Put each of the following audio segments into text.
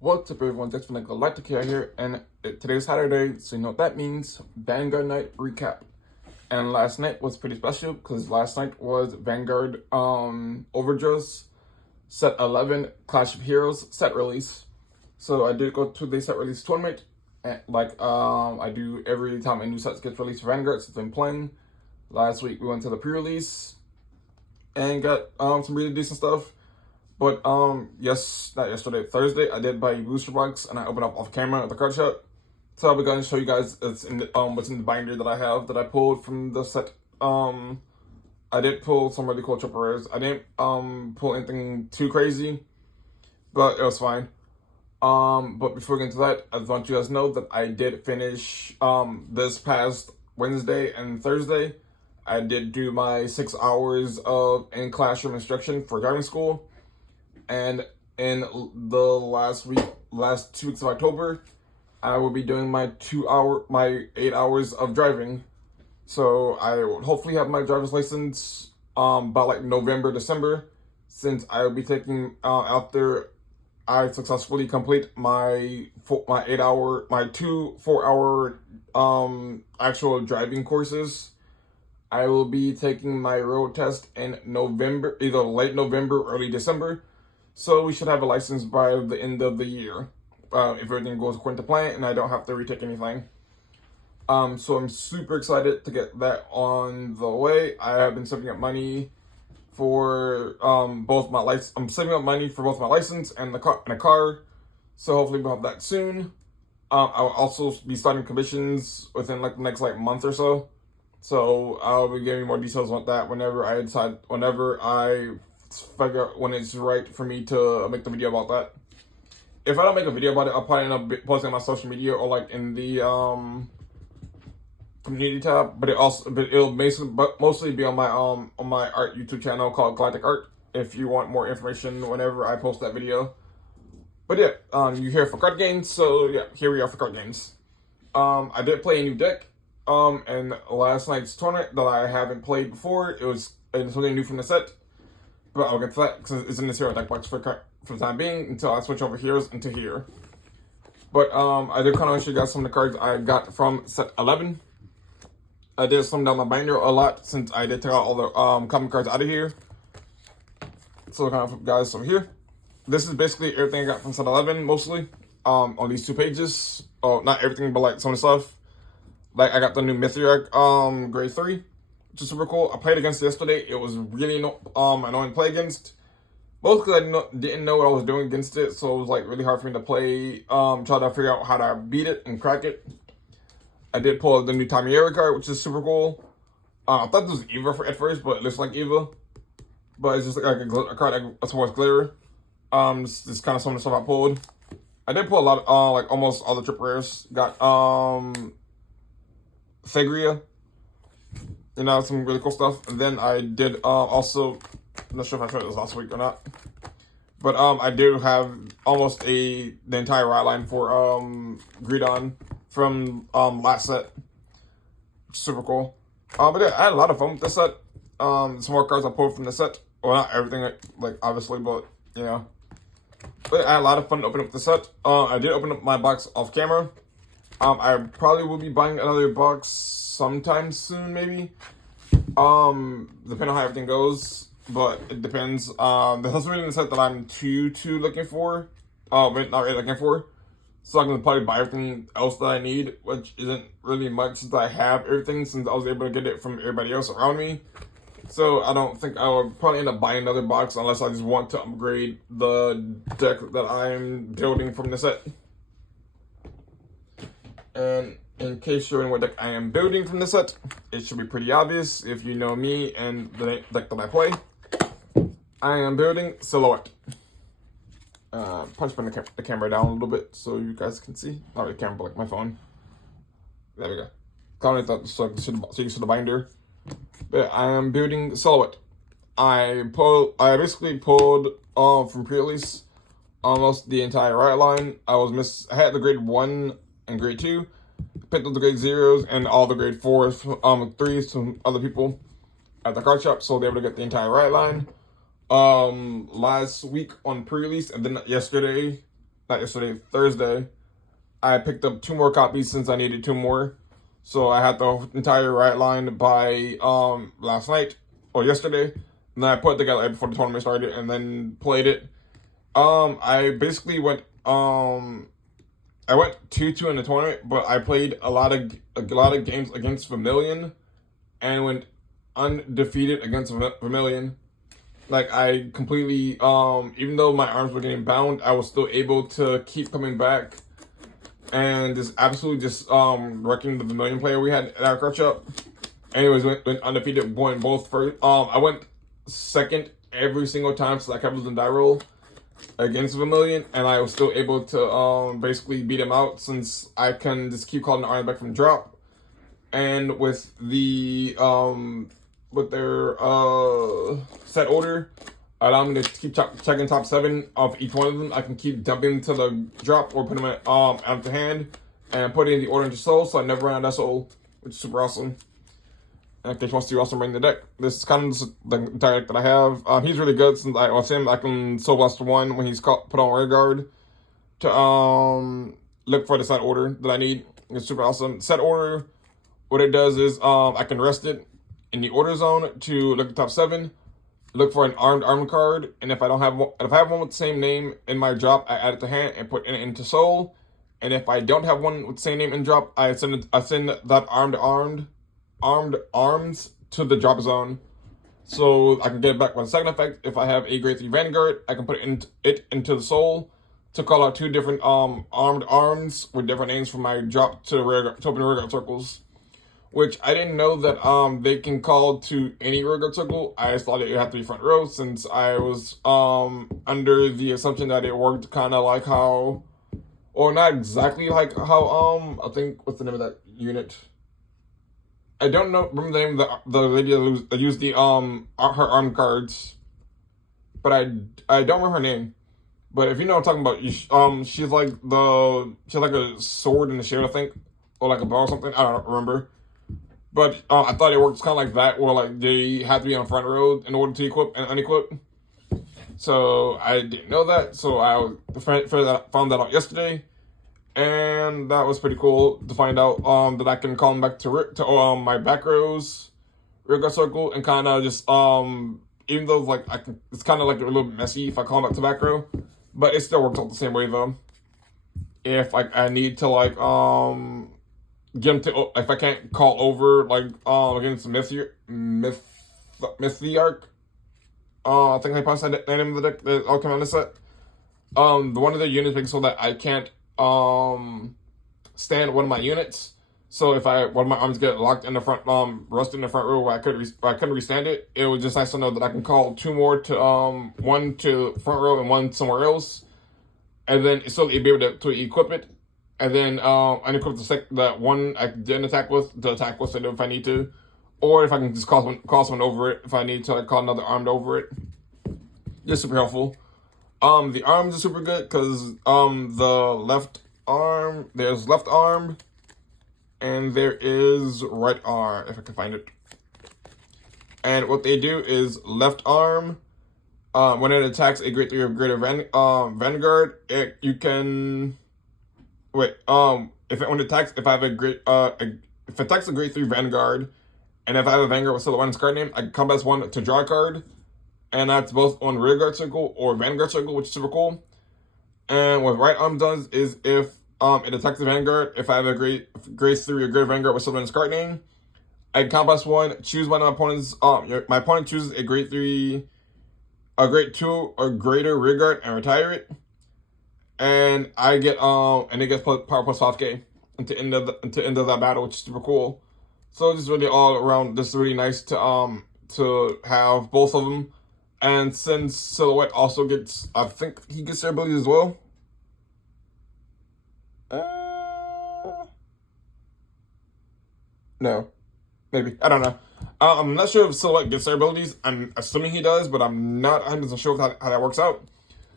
What's up, everyone? Jaxx Finn here, and today's Saturday, so you know what that means. Vanguard night recap. And last night was pretty special because last night was Vanguard Overdose set 11 Clash of Heroes set release. So I did go to the set release tournament, and I do every time a new set gets released for Vanguard since I've been playing. Last week we went to the pre-release and got some really decent stuff. But not yesterday, Thursday, I did buy a booster box and I opened up off camera at the card shop. So I'll be going to show you guys what's in the binder that I have that I pulled from the set. I did pull some really cool triple rares. I didn't pull anything too crazy, but it was fine. But before we get into that, I just want you guys to know that I did finish this past Wednesday and Thursday. I did do my 6 hours of in classroom instruction for driving school. And in the last 2 weeks of October, I will be doing my 8 hours of driving. So I will hopefully have my driver's license by like November, December, since I will be taking after I successfully complete my 2 4-hour actual driving courses. I will be taking my road test in November, either late November or early December. So we should have a license by the end of the year, if everything goes according to plan and I don't have to retake anything. So I'm super excited to get that on the way. I have been saving up money for both my license. I'm saving up money for both my license and a car. So hopefully we'll have that soon. I will also be starting commissions within like the next month or so. So I'll be giving more details on that whenever I figure out when it's right for me to make the video about that. If I don't make a video about it, I'll probably end up posting on my social media or like in the community tab. But it'll mostly be on my art YouTube channel called Galactic Art. If you want more information whenever I post that video. But yeah, you're here for card games, so yeah, here we are for card games. I did play a new deck. And last night's tournament that I haven't played before. It's something new from the set. But I'll get to that because it's in this hero deck box for the time being until I switch over heroes into here. But I did kind of want to show you guys some of the cards I got from set 11. I did slim down my binder a lot since I did take out all the common cards out of here. So kind of guys over here. This is basically everything I got from set 11 mostly on these 2 pages. Oh, not everything, but like some of the stuff. Like I got the new Mythiac grade 3. Which is super cool. I played against it yesterday. It was really annoying to play against. Both because I didn't know what I was doing against it, so it was like really hard for me to play. Try to figure out how to beat it and crack it. I did pull the new Tamiera card, which is super cool. I thought this was Eva at first, but it looks like Eva. But it's just like a card that's more glitter. This is kind of some of the stuff I pulled. I did pull a lot, like almost all the triple rares. Got Fegria. You know, some really cool stuff. And then I did also, I'm not sure if I showed this last week or not, but I do have almost the entire ride line for Greedon from last set. Super cool. But yeah, I had a lot of fun with this set. Some more cards I pulled from the set. Well, not everything, like obviously, but you know. But I had a lot of fun opening up the set. I did open up my box off camera. I probably will be buying another box sometime soon, maybe. Depending on how everything goes, but it depends. There's nothing really in the set that I'm too looking for. Not really looking for. So I'm gonna probably buy everything else that I need, which isn't really much since I have everything since I was able to get it from everybody else around me. So I don't think I would probably end up buying another box unless I just want to upgrade the deck that I'm building from the set. And in case you're wondering what deck I am building from the set, it should be pretty obvious if you know me and the deck that I play. I am building Silhouette. Punch the camera down a little bit so you guys can see. Not the camera, but like my phone. There we go. Comment that so you can see the binder. But I am building Silhouette. I basically pulled from Prerelease almost the entire right line. I had the grade 1 and grade 2. Picked up the grade 0s and all the grade 4s, 3s from other people at the card shop, so they were able to get the entire right line. Last week on pre-release, and then yesterday not yesterday, Thursday, I picked up 2 more copies since I needed 2 more. So I had the entire right line by last night or yesterday. And then I put it together right before the tournament started and then played it. I basically went I went 2-2 in the tournament, but I played a lot of games against Vermilion and went undefeated against Vermilion. Like, I completely even though my arms were getting bound, I was still able to keep coming back and just absolutely just wrecking the Vermilion player we had at our catch up. Anyways, went undefeated, won both first. I went second every single time, so I kept losing die roll against Vermilion, and I was still able to basically beat him out since I can just keep calling the iron back from drop. And with the with their set order, allow me to keep checking top 7 of each one of them. I can keep dumping to the drop or put them out the hand and put in the order into soul, so I never run out of soul, which is super awesome. And in case you want to also bring the deck, this is kind of the entire deck that I have. He's really good since I with him. I can soul blast 1 when he's put on Vanguard to look for the set order that I need. It's super awesome. Set order, what it does is I can rest it in the order zone to look at top 7. Look for an armed card, and if I don't have one, if I have one with the same name in my drop, I add it to hand and put it into soul. And if I don't have one with the same name in drop, I send that armed arms to the drop zone, so I can get it back with a second effect. If I have a grade 3 Vanguard, I can put it into the soul to call out 2 different armed arms with different names from my drop to open rearguard circles. Which I didn't know that they can call to any rearguard circle. I just thought it would have to be front row, since I was under the assumption that it worked kind of like how, or not exactly like how I think, what's the name of that unit? I don't know. Remember the name of the lady that used the her armed cards, but I don't remember her name. But if you know what I'm talking about, she's like a sword and a shield, I think, or like a bow or something. I don't remember. But I thought it works kind of like that, where like they had to be on front row in order to equip and unequip. So I didn't know that. So I found that out yesterday, and that was pretty cool to find out that I can call them back to my back rows, rearguard circle, and kind of just even though like it's kind of like a little bit messy if I call them back to back row, but it still works out the same way though. If I need to like get him to, if I can't call over like against Mythiarch, I think I passed that name of the deck that I'll come on the set. The one of the units makes so that I can't stand one of my units. So if one of my arms get locked in the front, rusted in the front row where I couldn't restand it, it was just nice to know that I can call 2 more to one to front row and 1 somewhere else, and then so you'll be able to equip it, and then unequip that one I didn't attack with to attack with it if I need to, or if I can just call someone over it if I need to, like, call another armed over it. Just super helpful. The arms are super good because the left arm, there's left arm, and there is right arm, if I can find it. And what they do is left arm, when it attacks a grade 3 or greater Vanguard, you can wait. If it attacks a grade 3 Vanguard, and if I have a Vanguard with Silhouette's card name, I can combat 1 to draw a card, and that's both on rearguard circle or Vanguard circle, which is super cool. And what right arm does is if it attacks the Vanguard, if I have a grade 3 or greater Vanguard with Silhouette's card name, I can combat 1, choose one of my opponent's. My opponent chooses a grade 3, a grade 2 or greater rearguard and retire it, and I get and it gets power plus 5k into end of that battle, which is super cool. So just really all around, just really nice to have both of them. And since Silhouette also gets, I think he gets their abilities as well. No, maybe, I don't know. I'm not sure if Silhouette gets their abilities. I'm assuming he does, but I'm not 100% sure how that works out.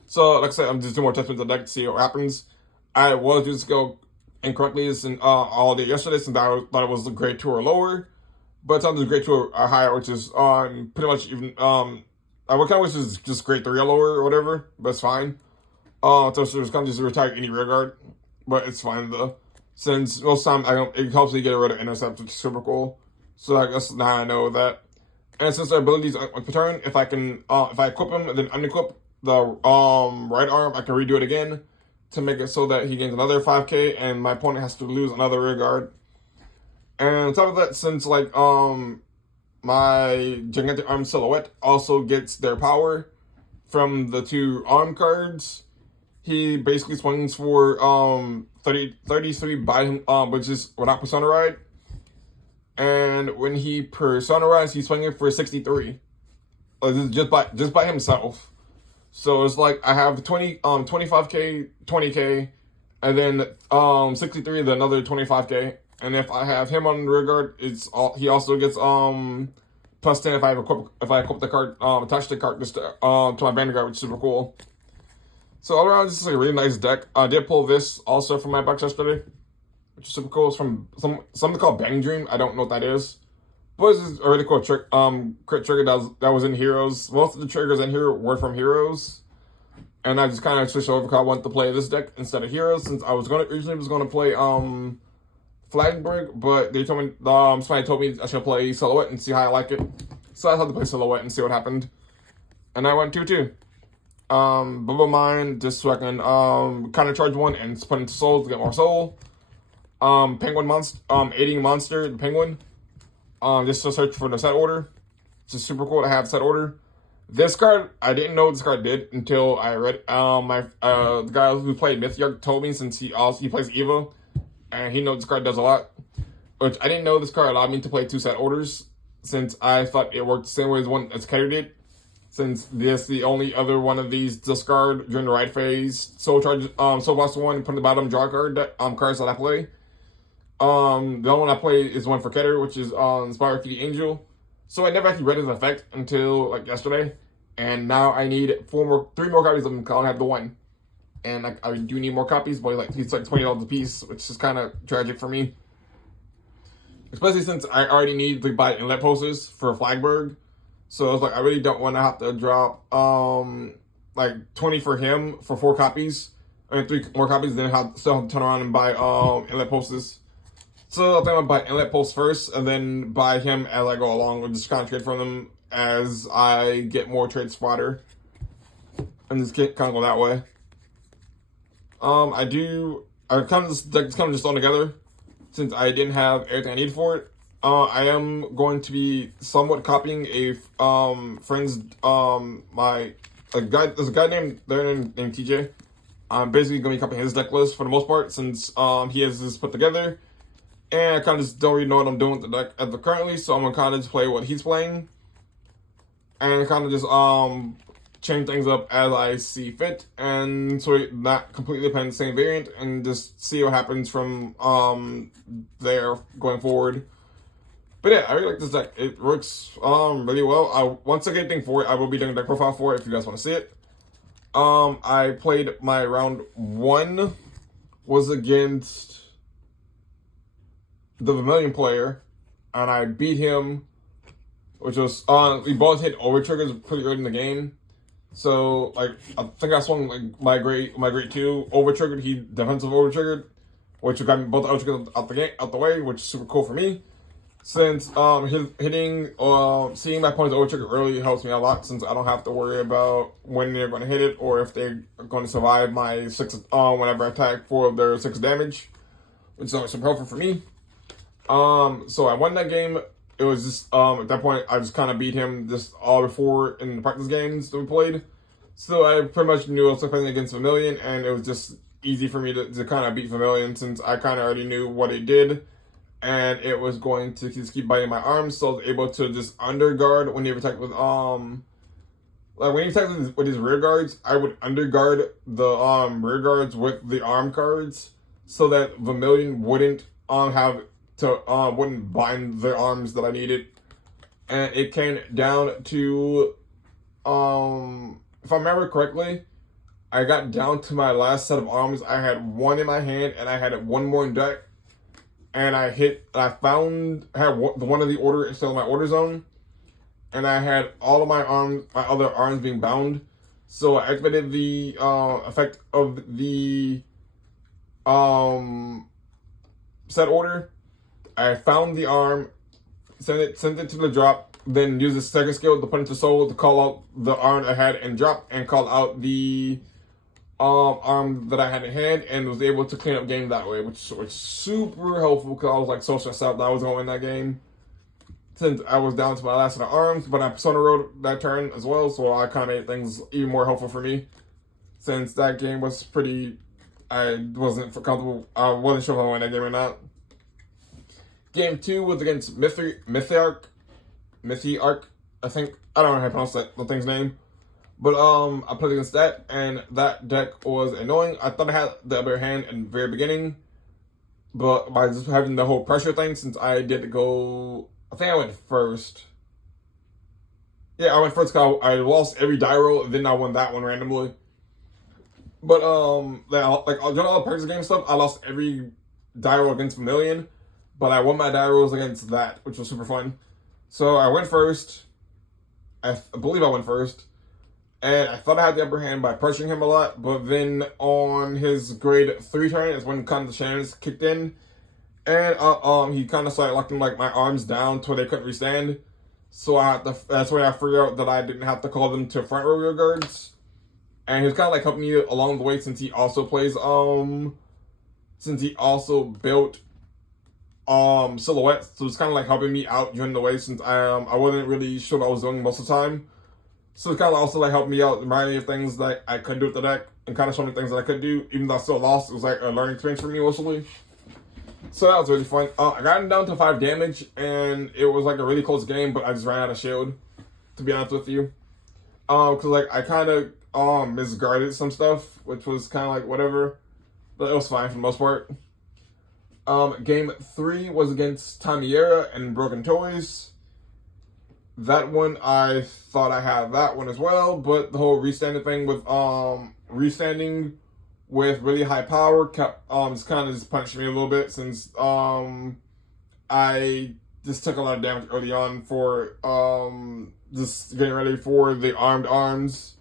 So, like I said, I'm just doing more tests with the deck to see what happens. I was used to go incorrectly all day yesterday, since I thought it was a grade 2 or lower. But it's on the grade 2 or higher, which is pretty much even, I would kind of wish it was just grade 3 or lower or whatever, but it's fine. So she was kind of just retire any rear guard, but it's fine though. Since most time I don't, it helps me get rid of intercept, which is super cool. So I guess now I know that. And since their abilities per turn, if I can, if I equip him and then unequip the right arm, I can redo it again to make it so that he gains another 5k, and my opponent has to lose another rear guard. And on top of that, since like my gigantic arm silhouette also gets their power from the 2 arm cards, he basically swings for 33 by him, which is without Persona Ride. And when he Persona Rides, he's swinging for 63. Just by himself. So it's like I have 25k, 20k, and then 63, then another 25k. And if I have him on rear guard, he also gets plus 10 if I equip the card, attach the card to my Vanguard, which is super cool. So all around, this is like a really nice deck. I did pull this also from my box yesterday, which is super cool. It's from something called Bang Dream. I don't know what that is, but it's a really cool trick. Crit trigger that was in Heroes. Most of the triggers in here were from Heroes, and I just kind of switched over because I wanted to play this deck instead of Heroes, since I was originally gonna play Flagberg, but they told me somebody told me I should play Silhouette and see how I like it. So I had to play Silhouette and see what happened, and I went 2-2. Bubble Mine, just so I can kind of charge one and put into souls to get more soul. Penguin Monster, Eating Monster, the Penguin. Just to search for the set order. It's just super cool to have set order. This card, I didn't know what this card did until I read the guy who played Mythiarch told me, since he plays Eva, and he knows this card does a lot. Which I didn't know this card allowed me to play 2 set orders, since I thought it worked the same way as one as Keter did. Since this the only other one of these discard during the ride phase. Soul Charge, Soul Boss 1, put in the bottom, draw card cards that I play. The only one I play is one for Keter, which is Inspire Kitty Angel. So I never actually read his effect until like yesterday, and now I need 3 more copies of him. I only have the 1, and I do need more copies, but he's like $20 a piece, which is kind of tragic for me, especially since I already need to buy inlet posters for Flagberg. So it's like I really don't want to have to drop like 20 for him for 4 copies, and 3 more copies, then still have to turn around and buy inlet posters. So I think I'm gonna buy inlet posts first, and then buy him as I go along, with just kind of trade from them as I get more trade spotter, and just kind of go that way. I kind of just thrown together, since I didn't have everything I need for it. I am going to be somewhat copying a friend's there's a guy named TJ. I'm basically gonna be copying his deck list for the most part, since he has this put together, and I kind of just don't really know what I'm doing with the deck as of currently. So I'm gonna kind of just play what he's playing, and kind of just change things up as I see fit, and so not completely playing the same variant, and just see what happens from there going forward. But yeah, I really like this deck. It works really well. Once I get anything for it, I will be doing a deck profile for it if you guys want to see it. I played my round 1 was against the Vermilion player, and I beat him, which was we both hit over triggers pretty early in the game. So like I think I swung like my grade 2 over triggered, he defensive over triggered, which got me both over triggers out the way, which is super cool for me. Since seeing my opponent's over trigger early helps me a lot, since I don't have to worry about when they're going to hit it or if they're going to survive my 6 whenever I attack for their 6 damage, which is always super helpful for me. So I won that game. It was just at that point I just kind of beat him just all before in the practice games that we played. So I pretty much knew I was playing against Vermilion, and it was just easy for me to kind of beat Vermilion, since I kind of already knew what it did. And it was going to just keep biting my arms, so I was able to just underguard when he attacked with like when he attacked with his rear guards, I would underguard the rear guards with the arm cards, so that Vermilion wouldn't wouldn't bind the arms that I needed. And it came down to if I remember correctly, I got down to my last set of arms. I had 1 in my hand, and I had 1 more in deck. And I had one of the order still in my order zone, and I had all of my other arms being bound. So I activated the effect of the set order. I found the arm, sent it to the drop, then use the second skill to put into soul to call out the arm I had and drop, and call out the arm that I had in hand, and was able to clean up game that way, which was super helpful because I was like so stressed out that I was going to win that game. Since I was down to my last set of arms, but I Persona rolled that turn as well, so I kind of made things even more helpful for me. Since that game was pretty, I wasn't comfortable. I wasn't sure if I won that game or not. Game 2 was against Mythiarch, I think. I don't know how to pronounce the thing's name. But I played against that, and that deck was annoying. I thought I had the upper hand in the very beginning, but by just having the whole pressure thing, since I did go, I think I went first. Yeah, I went first because I lost every die roll, and then I won that one randomly. But like during all the practice game stuff, I lost every die roll against Vermilion, but I won my die rolls against that, which was super fun. So I went first. I believe I went first. And I thought I had the upper hand by pressuring him a lot, but then on his grade 3 turn is when kind of the shenanigans kicked in. And he kind of started locking like my arms down to where they couldn't restand. So that's when I figured out that I didn't have to call them to front row rear guards. And he was kind of like helping me along the way since he also plays, since he also built silhouettes. So it's kind of like helping me out during the way since I wasn't really sure what I was doing most of the time. So it's kind of also like helping me out, reminding me of things that I could do with the deck, and kind of showing me things that I could do, even though I still lost. It was like a learning experience for me mostly. So that was really fun. I got him down to 5 damage, and it was like a really close game, but I just ran out of shield, to be honest with you. Because like I kind of misguided some stuff, which was kind of like whatever, but it was fine for the most part. Game 3 was against Tamiera and Broken Toys. That one, I thought I had that one as well, but the whole restanding thing with restanding with really high power kept just kind of just punished me a little bit since I just took a lot of damage early on for just getting ready for the armed arms.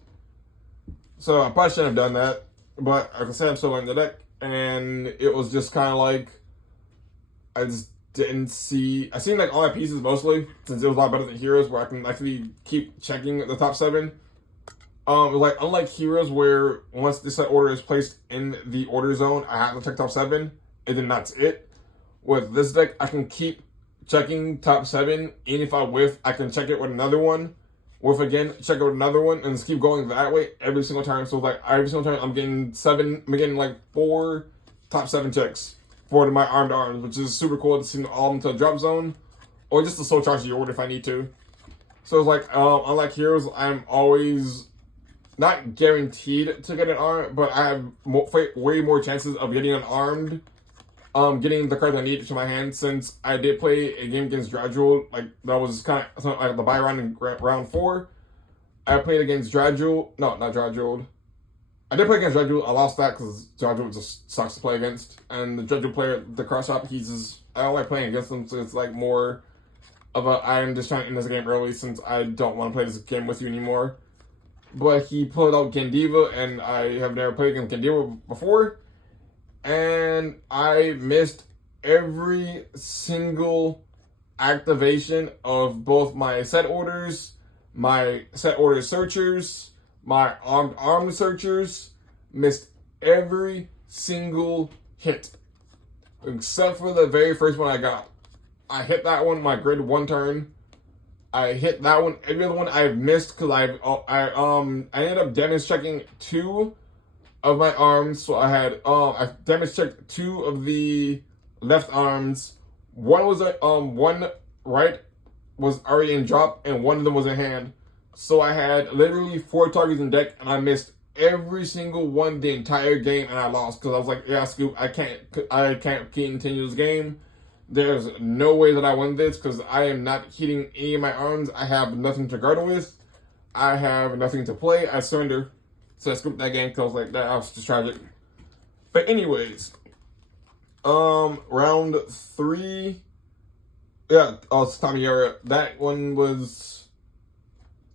So I probably shouldn't have done that, but like I said, I'm still learning the deck, and it was just kind of like I just didn't see. I seen like all my pieces mostly, since it was a lot better than Heroes, where I can actually keep checking the top 7. Like unlike Heroes, where once the set order is placed in the order zone, I have to check top 7, and then that's it. With this deck, I can keep checking top 7, and if I whiff, I can check it with another one. Whiff again, check it with another one, and just keep going that way every single time. So like every single time, I'm getting like 4 top 7 checks for my armed arms, which is super cool to see all of them to the drop zone, or just to soul charge the order if I need to. So it's like, unlike Heroes, I'm always not guaranteed to get an arm, but I have way more chances of getting an armed, getting the cards I need to my hand, since I did play a game against Dradjul, like that was kind of like the buy round in round 4. I played against Dradjul, no, not Dradjul. I did play against Dradjul. I lost that because Dradjul just sucks to play against. And the Dradjul player, the cross shop, he's just, I don't like playing against him, so it's like more of a, I'm just trying to end this game early since I don't want to play this game with you anymore. But he pulled out Gendiva, and I have never played against Gendiva before. And I missed every single activation of both my set orders, my set order searchers, my armed searchers. Missed every single hit, except for the very first one I got. I hit that one my grade 1 turn. I hit that one. Every other one I've missed because I ended up damage checking 2 of my arms. So I had I damage checked 2 of the left arms. One was one right was already in drop, and one of them was in hand. So I had literally 4 targets in deck, and I missed every single one the entire game, and I lost because I was like, yeah, Scoop, I can't continue this game. There's no way that I win this because I am not hitting any of my arms. I have nothing to guard with. I have nothing to play. I surrender. So I scooped that game because I was like, that was just tragic. But anyways, round 3. Yeah, Tamiera. That one was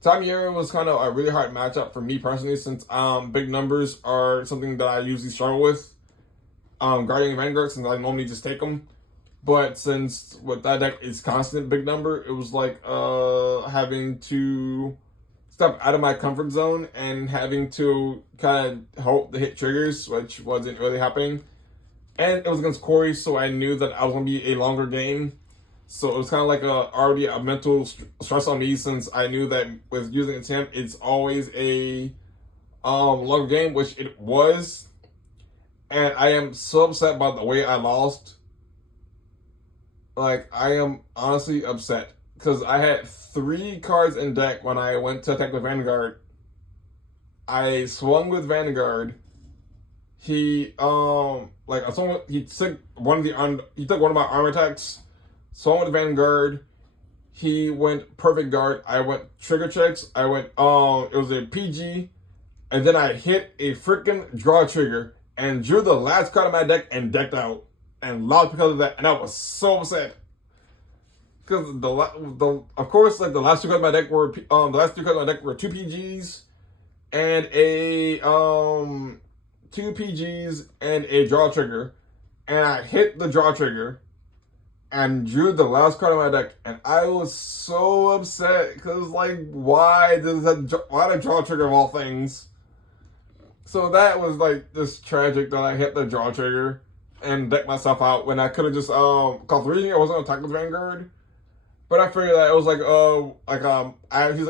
Tamiera was kind of a really hard matchup for me personally, since big numbers are something that I usually struggle with. Guardian and Vanguard, since I normally just take them. But since with that deck is constant big number, it was like having to step out of my comfort zone and having to kind of hope to hit triggers, which wasn't really happening. And it was against Corey, so I knew that I was going to be a longer game. So it was kind of like already a mental stress on me, since I knew that with using a temp, it's always a longer game, which it was. And I am so upset by the way I lost. Like, I am honestly upset. Because I had 3 cards in deck when I went to attack with Vanguard. I swung with Vanguard. He he took one of my armor attacks. Swung with Vanguard. He went perfect guard. I went trigger checks. I went it was a PG, and then I hit a freaking draw trigger and drew the last card of my deck and decked out and lost because of that. And I was so upset. Because of course, like the last 2 cards of my deck were 2 PGs and a 2 PGs and a draw trigger, and I hit the draw trigger and drew the last card of my deck, and I was so upset because like why the draw trigger of all things? So that was like just tragic that I hit the draw trigger and decked myself out when I could have just cause originally I wasn't gonna attack with Vanguard. But I figured that it was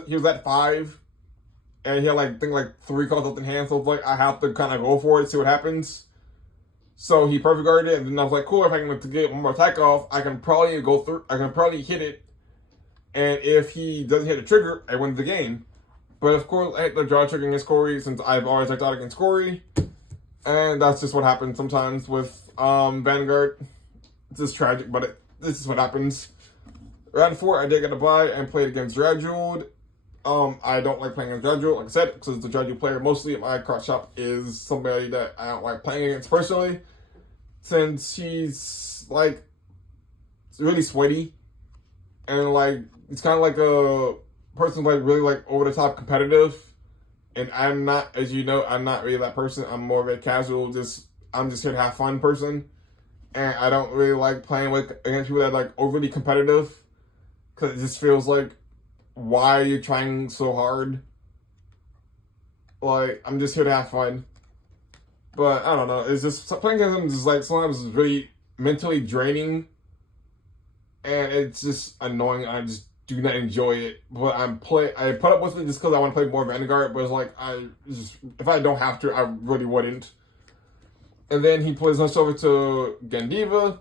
he was at 5, and he had like 3 cards left in hand, so it's like I have to kind of go for it, see what happens. So he perfect guarded it, and then I was like, cool, if I can get one more attack off, I can probably hit it, and if he doesn't hit the trigger, I win the game. But of course, I hit the draw trigger against Corey, since I've always attacked out against Corey, and that's just what happens sometimes with Vanguard. It's just tragic, but this is what happens. Round 4, I did get a bye and played against Dredgewald. I don't like playing against Dredgewald, like I said, because the Dredgewald player mostly at my card shop is somebody that I don't like playing against personally, since he's like really sweaty and like it's kind of like a person like really like over the top competitive, and I'm not, as you know, I'm not really that person. I'm more of a casual, I'm just here to have fun person, and I don't really like playing against people that are like overly competitive. Because it just feels like, why are you trying so hard? Like, I'm just here to have fun. But, I don't know. It's just, playing against them is like, sometimes it's really mentally draining. And it's just annoying. I just do not enjoy it. But I put up with it just because I want to play more Vanguard. But it's like, if I don't have to, I really wouldn't. And then he plays us over to Gandiva.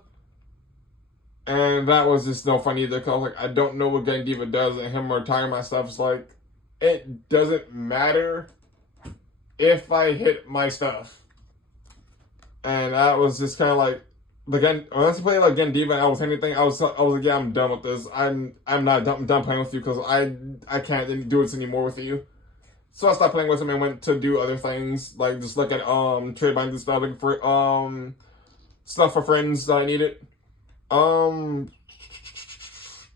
And that was just no fun either, because I was like, I don't know what Gandiva does, and him retiring my stuff is like, it doesn't matter if I hit my stuff. And that was just kind of like, when I was playing like Gandiva and I was anything, I was like, yeah, I'm done with this. I'm done playing with you, because I can't do this anymore with you. So I stopped playing with him and went to do other things, like just look at trade binding stuff, looking for stuff for friends that I needed. I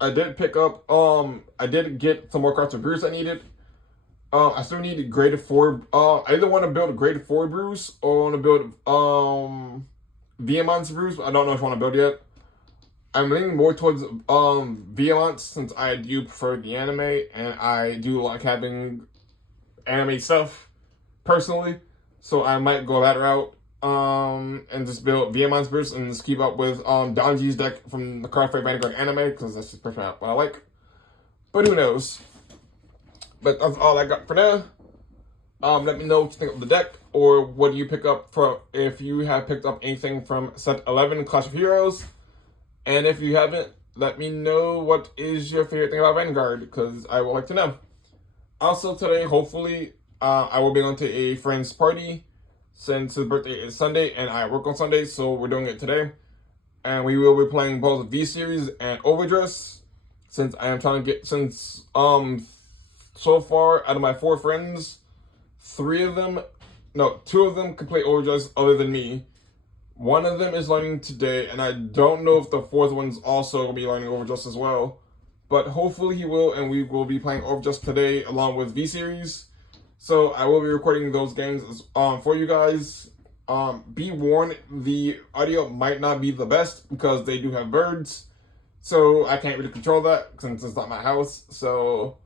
did pick up, I did get some more cards of Bruce I needed. I still need a graded 4, I either want to build a graded 4 Bruce, or want to build, Viamon's Bruce. I don't know if I want to build yet. I'm leaning more towards, Viamont, since I do prefer the anime, and I do like having anime stuff, personally. So I might go that route. And just build Viamon's Bruce and just keep up with Donji's deck from the Cardfight Vanguard anime, because that's just personally what I like. But who knows? But that's all I got for now. Let me know what you think of the deck, or what do you pick up if you have picked up anything from set 11 Clash of Heroes. And if you haven't, let me know what is your favorite thing about Vanguard, because I would like to know. Also today, hopefully, I will be going to a friend's party, since his birthday is Sunday and I work on Sunday, so we're doing it today. And we will be playing both V-Series and Overdress, since I am trying to get, so far out of my 4 friends, 2 of them can play Overdress other than me. One of them is learning today, and I don't know if the 4th one's also going to be learning Overdress as well. but hopefully he will, and we will be playing Overjust today along with V-Series. So I will be recording those games for you guys. Be warned, the audio might not be the best because they do have birds, so I can't really control that since it's not my house. So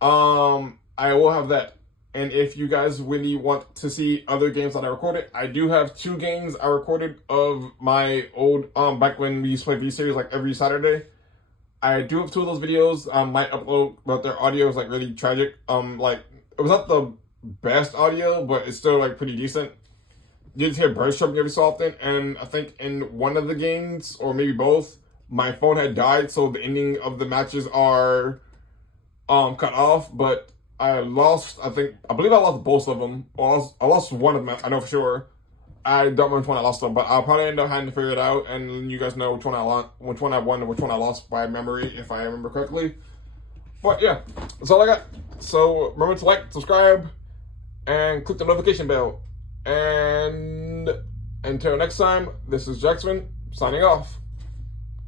I will have that. And if you guys really want to see other games that I recorded, I do have 2 games I recorded of my old back when we used to play V-Series like every Saturday. I do have 2 of those videos. Might upload, but their audio is like really tragic. Like it was not the best audio, but it's still like pretty decent. You just hear birds chirping every so often, and I think in one of the games, or maybe both, my phone had died, so the ending of the matches are cut off. But I believe I lost both of them. Or I lost one of them, I know for sure. I don't remember which one I lost them, but I'll probably end up having to figure it out, and you guys know which one I won, and which one I lost by memory, if I remember correctly. But yeah, that's all I got. So remember to like, subscribe, and click the notification bell. And until next time, this is Jaxx Finn signing off.